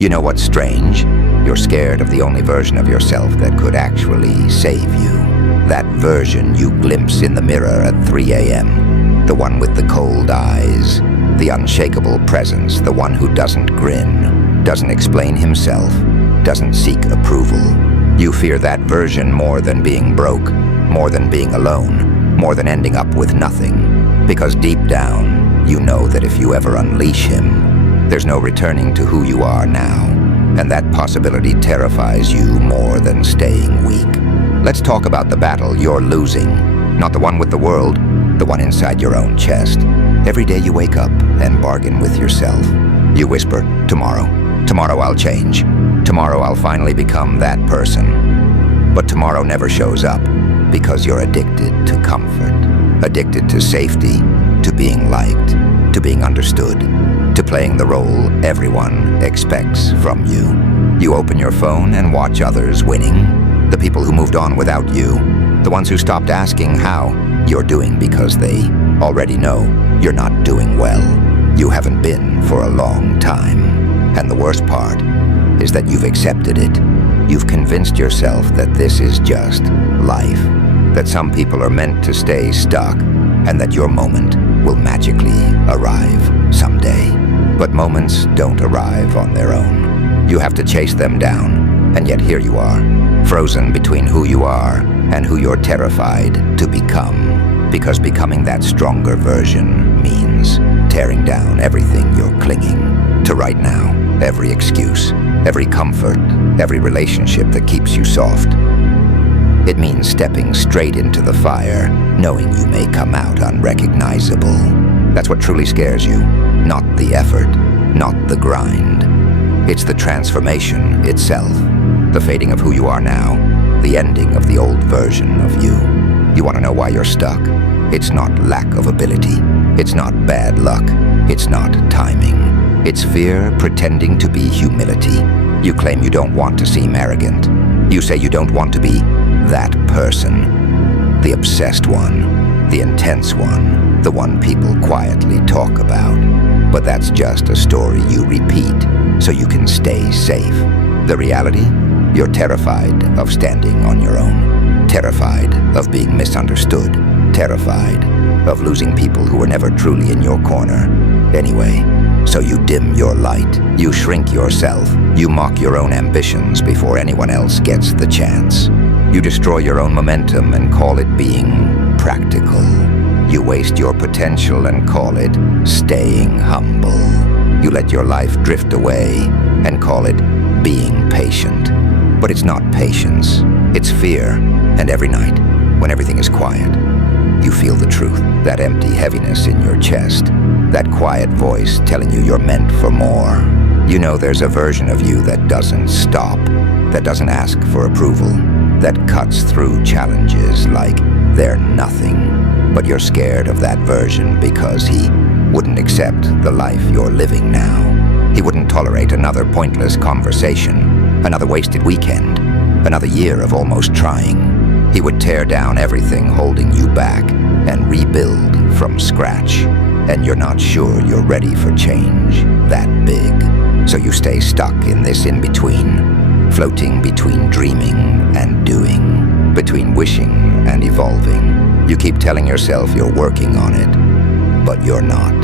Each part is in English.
You know what's strange? You're scared of the only version of yourself that could actually save you. That version you glimpse in the mirror at 3 a.m. The one with the cold eyes, the unshakable presence, the one who doesn't grin, doesn't explain himself, doesn't seek approval. You fear that version more than being broke, more than being alone, more than ending up with nothing. Because deep down, you know that if you ever unleash him, there's no returning to who you are now, and that possibility terrifies you more than staying weak. Let's talk about the battle you're losing, not the one with the world, the one inside your own chest. Every day you wake up and bargain with yourself. You whisper, tomorrow I'll change. Tomorrow I'll finally become that person. But tomorrow never shows up because you're addicted to comfort, addicted to safety, to being liked, to being understood, to playing the role everyone expects from you. You open your phone and watch others winning, the people who moved on without you, the ones who stopped asking how you're doing because they already know you're not doing well. You haven't been for a long time. And the worst part is that you've accepted it. You've convinced yourself that this is just life, that some people are meant to stay stuck, and that your moment will magically arrive someday. But moments don't arrive on their own. You have to chase them down, and yet here you are, frozen between who you are and who you're terrified to become. Because becoming that stronger version means tearing down everything you're clinging to right now, every excuse, every comfort, every relationship that keeps you soft. It means stepping straight into the fire, knowing you may come out unrecognizable. That's what truly scares you, not the effort, not the grind. It's the transformation itself, the fading of who you are now, the ending of the old version of you. You want to know why you're stuck? It's not lack of ability. It's not bad luck. It's not timing. It's fear pretending to be humility. You claim you don't want to seem arrogant. You say you don't want to be that person, the obsessed one, the intense one, the one people quietly talk about. But that's just a story you repeat so you can stay safe. The reality? You're terrified of standing on your own, terrified of being misunderstood, terrified of losing people who were never truly in your corner anyway. So you dim your light, you shrink yourself, you mock your own ambitions before anyone else gets the chance. You destroy your own momentum and call it being practical. You waste your potential and call it staying humble. You let your life drift away and call it being patient. But it's not patience, it's fear. And every night, when everything is quiet, you feel the truth, that empty heaviness in your chest, that quiet voice telling you you're meant for more. You know there's a version of you that doesn't stop, that doesn't ask for approval, that cuts through challenges like they're nothing. But you're scared of that version because he wouldn't accept the life you're living now. He wouldn't tolerate another pointless conversation, another wasted weekend, another year of almost trying. He would tear down everything holding you back and rebuild from scratch. And you're not sure you're ready for change that big. So you stay stuck in this in-between, floating between dreaming and doing, between wishing and evolving. You keep telling yourself you're working on it, but you're not.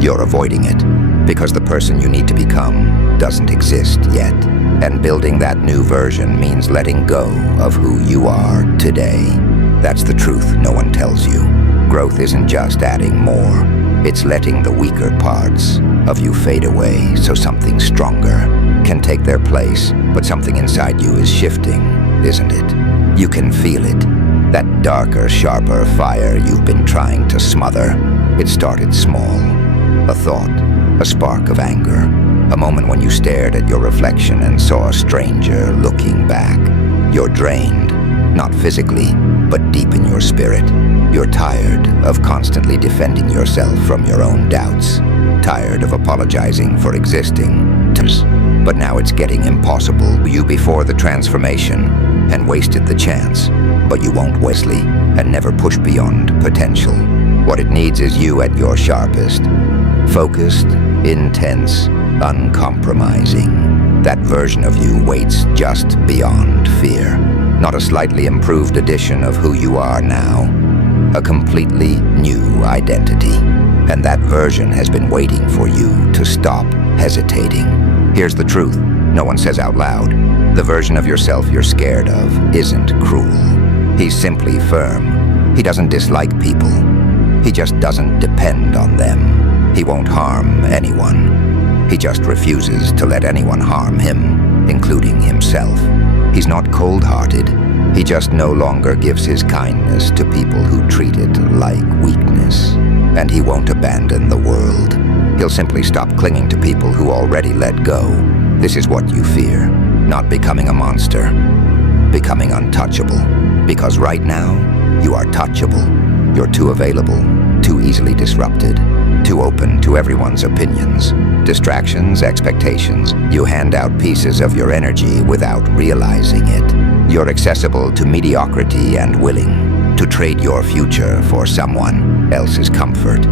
You're avoiding it because the person you need to become doesn't exist yet. And building that new version means letting go of who you are today. That's the truth no one tells you. Growth isn't just adding more. It's letting the weaker parts of you fade away so something stronger can take their place. But something inside you is shifting, isn't it? You can feel it. That darker, sharper fire you've been trying to smother. It started small. A thought, a spark of anger, a moment when you stared at your reflection and saw a stranger looking back. You're drained, not physically, but deep in your spirit. You're tired of constantly defending yourself from your own doubts, tired of apologizing for existing. But now it's getting impossible. You before the transformation and wasted the chance, but you won't Wesley and never push beyond potential. What it needs is you at your sharpest, focused, intense, uncompromising. That version of you waits just beyond fear. Not a slightly improved edition of who you are now. A completely new identity. And that version has been waiting for you to stop hesitating. Here's the truth. No one says out loud. The version of yourself you're scared of isn't cruel. He's simply firm. He doesn't dislike people. He just doesn't depend on them. He won't harm anyone. He just refuses to let anyone harm him, including himself. He's not cold-hearted. He just no longer gives his kindness to people who treat it like weakness. And he won't abandon the world. He'll simply stop clinging to people who already let go. This is what you fear. Not becoming a monster. Becoming untouchable. Because right now, you are touchable. You're too available, too easily disrupted, too open to everyone's opinions. Distractions, expectations. You hand out pieces of your energy without realizing it. You're accessible to mediocrity and willing to trade your future for someone else's comfort.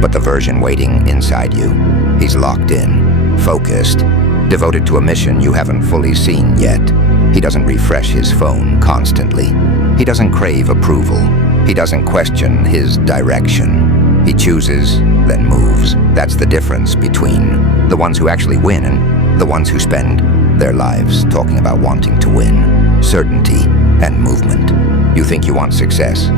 But the version waiting inside you, he's locked in, focused, devoted to a mission you haven't fully seen yet. He doesn't refresh his phone constantly. He doesn't crave approval. He doesn't question his direction. He chooses, then moves. That's the difference between the ones who actually win and the ones who spend their lives talking about wanting to win. Certainty and movement. You think you want success,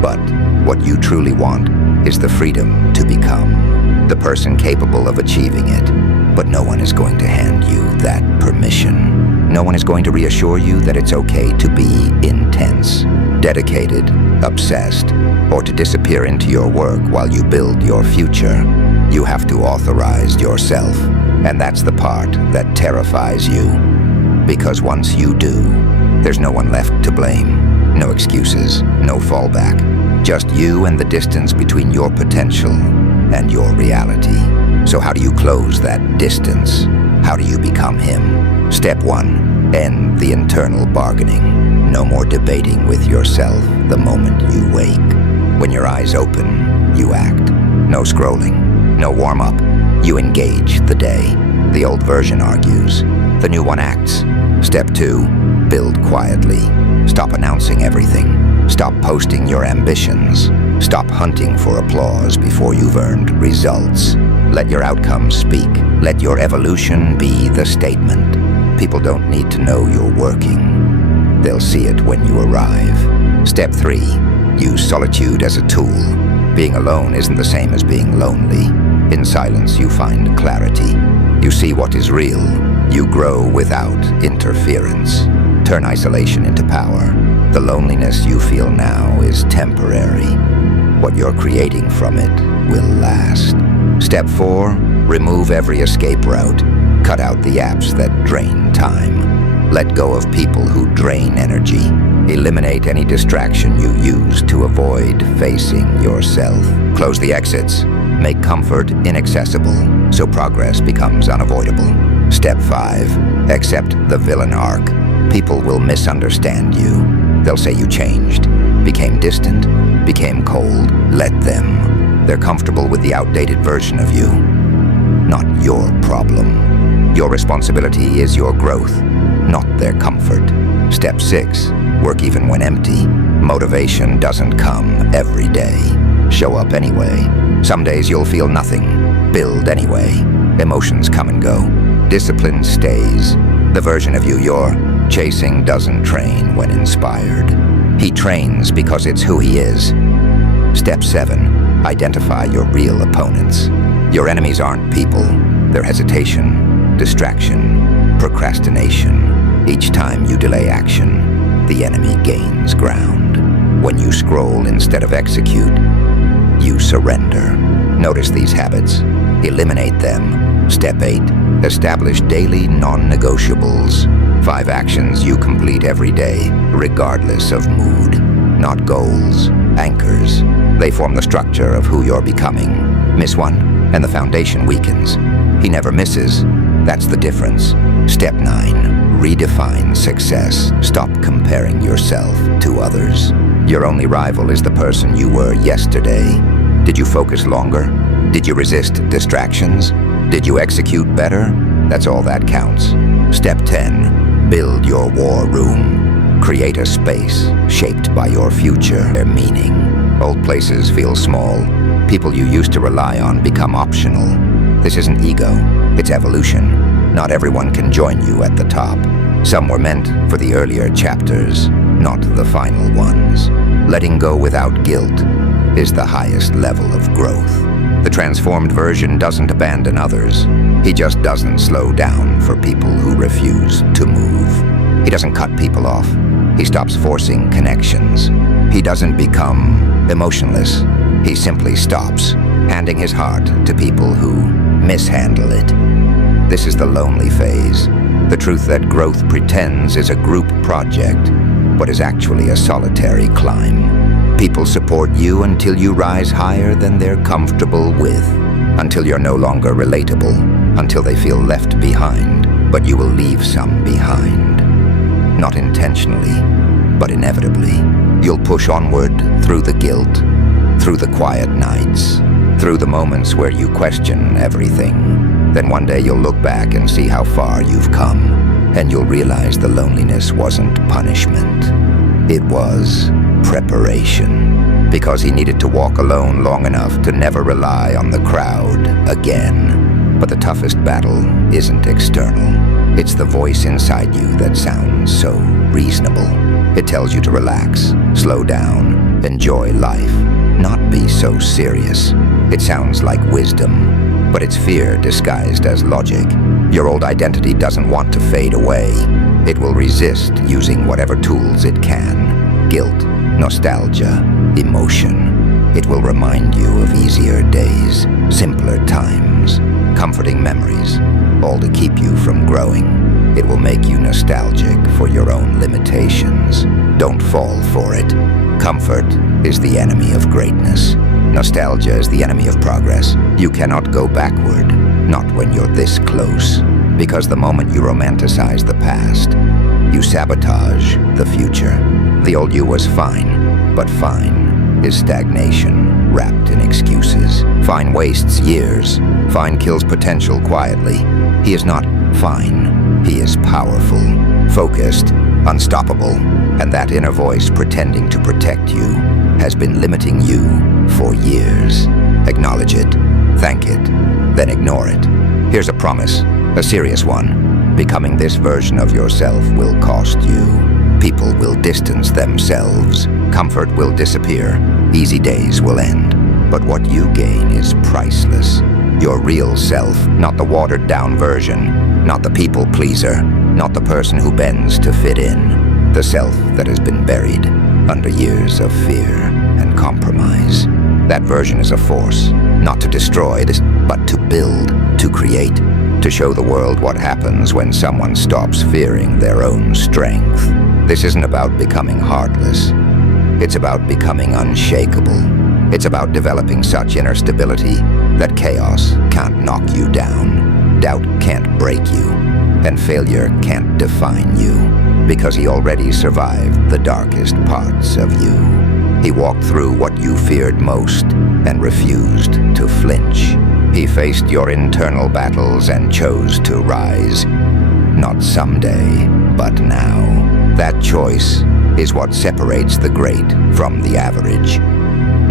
but what you truly want is the freedom to become the person capable of achieving it. But no one is going to hand you that permission. No one is going to reassure you that it's okay to be intense, dedicated, obsessed, or to disappear into your work while you build your future. You have to authorize yourself, and that's the part that terrifies you. Because once you do, there's no one left to blame. No excuses, no fallback. Just you and the distance between your potential and your reality. So how do you close that distance? How do you become him? Step 1, end the internal bargaining. No more debating with yourself the moment you wake. When your eyes open, you act. No scrolling, no warm-up. You engage the day. The old version argues. The new one acts. Step 2, build quietly. Stop announcing everything. Stop posting your ambitions. Stop hunting for applause before you've earned results. Let your outcomes speak. Let your evolution be the statement. People don't need to know you're working. They'll see it when you arrive. Step 3, use solitude as a tool. Being alone isn't the same as being lonely. In silence, you find clarity. You see what is real. You grow without interference. Turn isolation into power. The loneliness you feel now is temporary. What you're creating from it will last. Step 4, remove every escape route. Cut out the apps that drain time. Let go of people who drain energy. Eliminate any distraction you use to avoid facing yourself. Close the exits. Make comfort inaccessible, so progress becomes unavoidable. Step 5, accept the villain arc. People will misunderstand you. They'll say you changed, became distant, became cold. Let them. They're comfortable with the outdated version of you. Not your problem. Your responsibility is your growth, not their comfort. Step 6, work even when empty. Motivation doesn't come every day. Show up anyway. Some days you'll feel nothing. Build anyway. Emotions come and go. Discipline stays. The version of you you're chasing doesn't train when inspired. He trains because it's who he is. Step 7, identify your real opponents. Your enemies aren't people. They're hesitation, distraction, procrastination. Each time you delay action, the enemy gains ground. When you scroll instead of execute, you surrender. Notice these habits. Eliminate them. Step 8, establish daily non-negotiables. 5 actions you complete every day, regardless of mood. Not goals, anchors. They form the structure of who you're becoming. Miss one, and the foundation weakens. He never misses. That's the difference. Step 9, redefine success. Stop comparing yourself to others. Your only rival is the person you were yesterday. Did you focus longer? Did you resist distractions? Did you execute better? That's all that counts. Step 10. Build your war room. Create a space shaped by your future, their meaning. Old places feel small. People you used to rely on become optional. This isn't ego, it's evolution. Not everyone can join you at the top. Some were meant for the earlier chapters, not the final ones. Letting go without guilt is the highest level of growth. The transformed version doesn't abandon others. He just doesn't slow down for people who refuse to move. He doesn't cut people off. He stops forcing connections. He doesn't become emotionless. He simply stops, handing his heart to people who mishandle it. This is the lonely phase. The truth that growth pretends is a group project, but is actually a solitary climb. People support you until you rise higher than they're comfortable with, until you're no longer relatable, until they feel left behind, but you will leave some behind. Not intentionally, but inevitably. You'll push onward through the guilt, through the quiet nights, through the moments where you question everything. Then one day you'll look back and see how far you've come, and you'll realize the loneliness wasn't punishment. It was preparation, because he needed to walk alone long enough to never rely on the crowd again. But the toughest battle isn't external. It's the voice inside you that sounds so reasonable. It tells you to relax, slow down, enjoy life, not be so serious. It sounds like wisdom, but it's fear disguised as logic. Your old identity doesn't want to fade away. It will resist using whatever tools it can. Guilt, nostalgia, emotion. It will remind you of easier days, simpler times, comforting memories, all to keep you from growing. It will make you nostalgic for your own limitations. Don't fall for it. Comfort is the enemy of greatness. Nostalgia is the enemy of progress. You cannot go backward, not when you're this close. Because the moment you romanticize the past, you sabotage the future. The old you was fine, but fine is stagnation wrapped in excuses. Fine wastes years. Fine kills potential quietly. He is not fine. He is powerful, focused, unstoppable, and that inner voice pretending to protect you has been limiting you for years. Acknowledge it, thank it, then ignore it. Here's a promise, a serious one. Becoming this version of yourself will cost you. People will distance themselves. Comfort will disappear. Easy days will end. But what you gain is priceless. Your real self, not the watered-down version, not the people pleaser, not the person who bends to fit in. The self that has been buried under years of fear and compromise. That version is a force, not to destroy, but to build, to create, to show the world what happens when someone stops fearing their own strength. This isn't about becoming heartless. It's about becoming unshakable. It's about developing such inner stability that chaos can't knock you down, doubt can't break you, and failure can't define you, because he already survived the darkest parts of you. He walked through what you feared most and refused to flinch. He faced your internal battles and chose to rise. Not someday, but now. That choice is what separates the great from the average.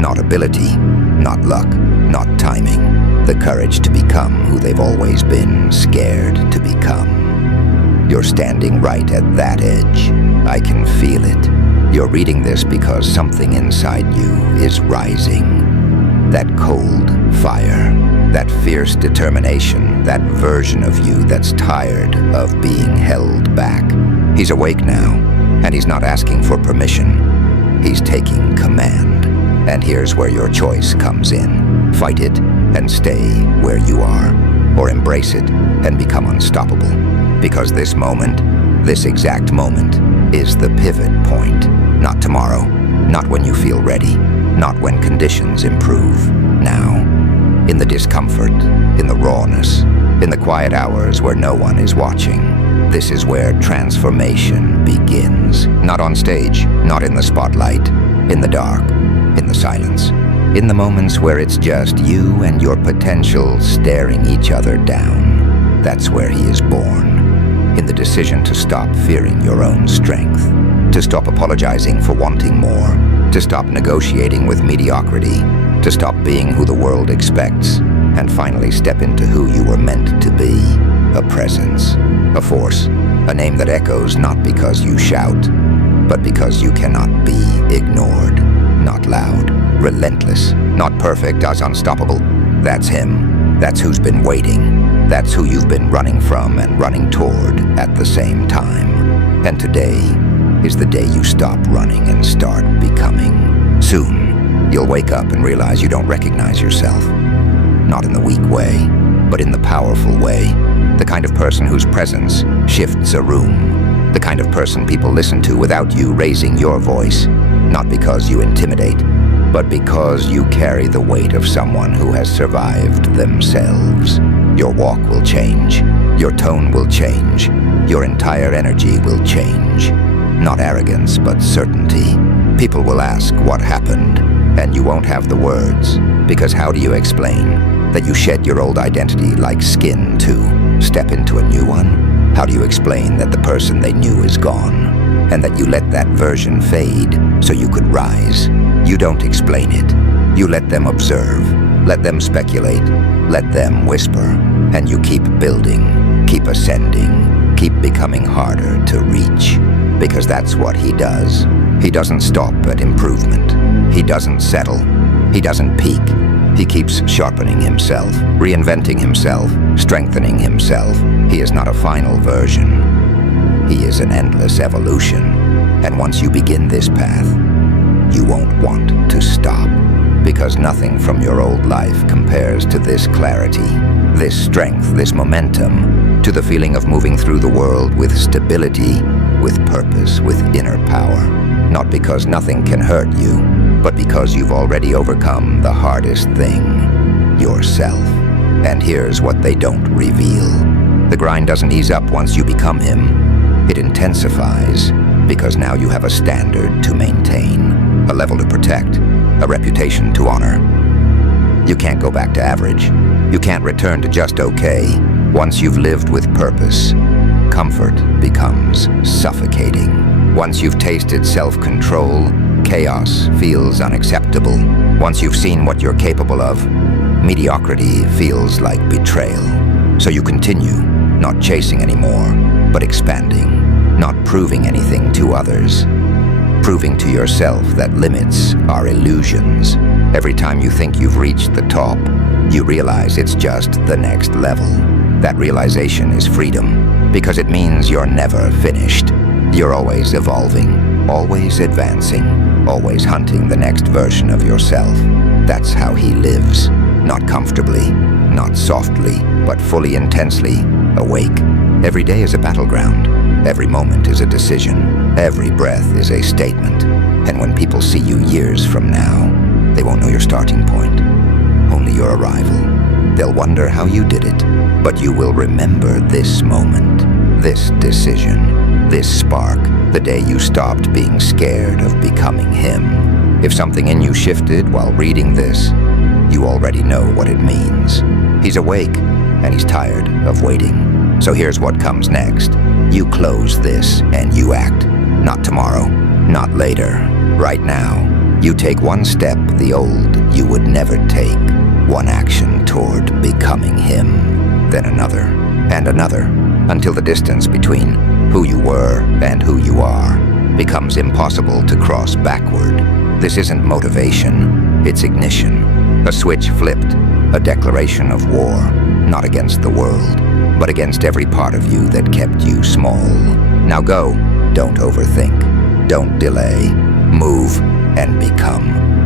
Not ability, not luck, not timing. The courage to become who they've always been scared to become. You're standing right at that edge. I can feel it. You're reading this because something inside you is rising. That cold fire, that fierce determination, that version of you that's tired of being held back. He's awake now, and he's not asking for permission. He's taking command. And here's where your choice comes in. Fight it and stay where you are, or embrace it and become unstoppable. Because this moment, this exact moment, is the pivot point. Not tomorrow, not when you feel ready, not when conditions improve. Now, in the discomfort, in the rawness, in the quiet hours where no one is watching. This is where transformation begins. Not on stage, not in the spotlight, in the dark, in the silence, in the moments where it's just you and your potential staring each other down. that's where he is born. In the decision to stop fearing your own strength, to stop apologizing for wanting more, to stop negotiating with mediocrity, to stop being who the world expects, and finally step into who you were meant to be. A presence, a force, a name that echoes not because you shout, but because you cannot be ignored. Not loud, relentless, not perfect, as unstoppable. That's him. That's who's been waiting. That's who you've been running from and running toward at the same time. And today is the day you stop running and start becoming. Soon, you'll wake up and realize you don't recognize yourself. Not in the weak way, but in the powerful way. The kind of person whose presence shifts a room. The kind of person people listen to without you raising your voice. Not because you intimidate, but because you carry the weight of someone who has survived themselves. Your walk will change. Your tone will change. Your entire energy will change. Not arrogance, but certainty. People will ask what happened, and you won't have the words, because how do you explain that you shed your old identity like skin to step into a new one? How do you explain that the person they knew is gone, and that you let that version fade so you could rise? You don't explain it. You let them observe, let them speculate, let them whisper, and you keep building, keep ascending, keep becoming harder to reach. Because that's what he does. He doesn't stop at improvement. He doesn't settle. He doesn't peak. He keeps sharpening himself, reinventing himself, strengthening himself. He is not a final version. He is an endless evolution. And once you begin this path, you won't want to stop. Because nothing from your old life compares to this clarity, this strength, this momentum, to the feeling of moving through the world with stability, with purpose, with inner power. Not because nothing can hurt you, but because you've already overcome the hardest thing, yourself. And here's what they don't reveal. The grind doesn't ease up once you become him. It intensifies, because now you have a standard to maintain, a level to protect, a reputation to honor. You can't go back to average. You can't return to just okay. Once you've lived with purpose, comfort becomes suffocating. Once you've tasted self-control, chaos feels unacceptable. Once you've seen what you're capable of, mediocrity feels like betrayal. So you continue, not chasing anymore, but expanding, not proving anything to others, proving to yourself that limits are illusions. Every time you think you've reached the top, you realize it's just the next level. That realization is freedom, because it means you're never finished. You're always evolving, always advancing, always hunting the next version of yourself. That's how he lives, not comfortably, not softly, but fully intensely awake. Every day is a battleground. Every moment is a decision. Every breath is a statement. And when people see you years from now, they won't know your starting point, only your arrival. They'll wonder how you did it, but you will remember this moment, this decision, this spark, the day you stopped being scared of becoming him. If something in you shifted while reading this, you already know what it means. He's awake, and he's tired of waiting. So here's what comes next. You close this, and you act. Not tomorrow, not later. Right now, you take one step the old you would never take. One action toward becoming him, then another, and another, until the distance between who you were and who you are becomes impossible to cross backward. This isn't motivation, it's ignition. A switch flipped, a declaration of war, not against the world, but against every part of you that kept you small. Now go, don't overthink, don't delay, move and become.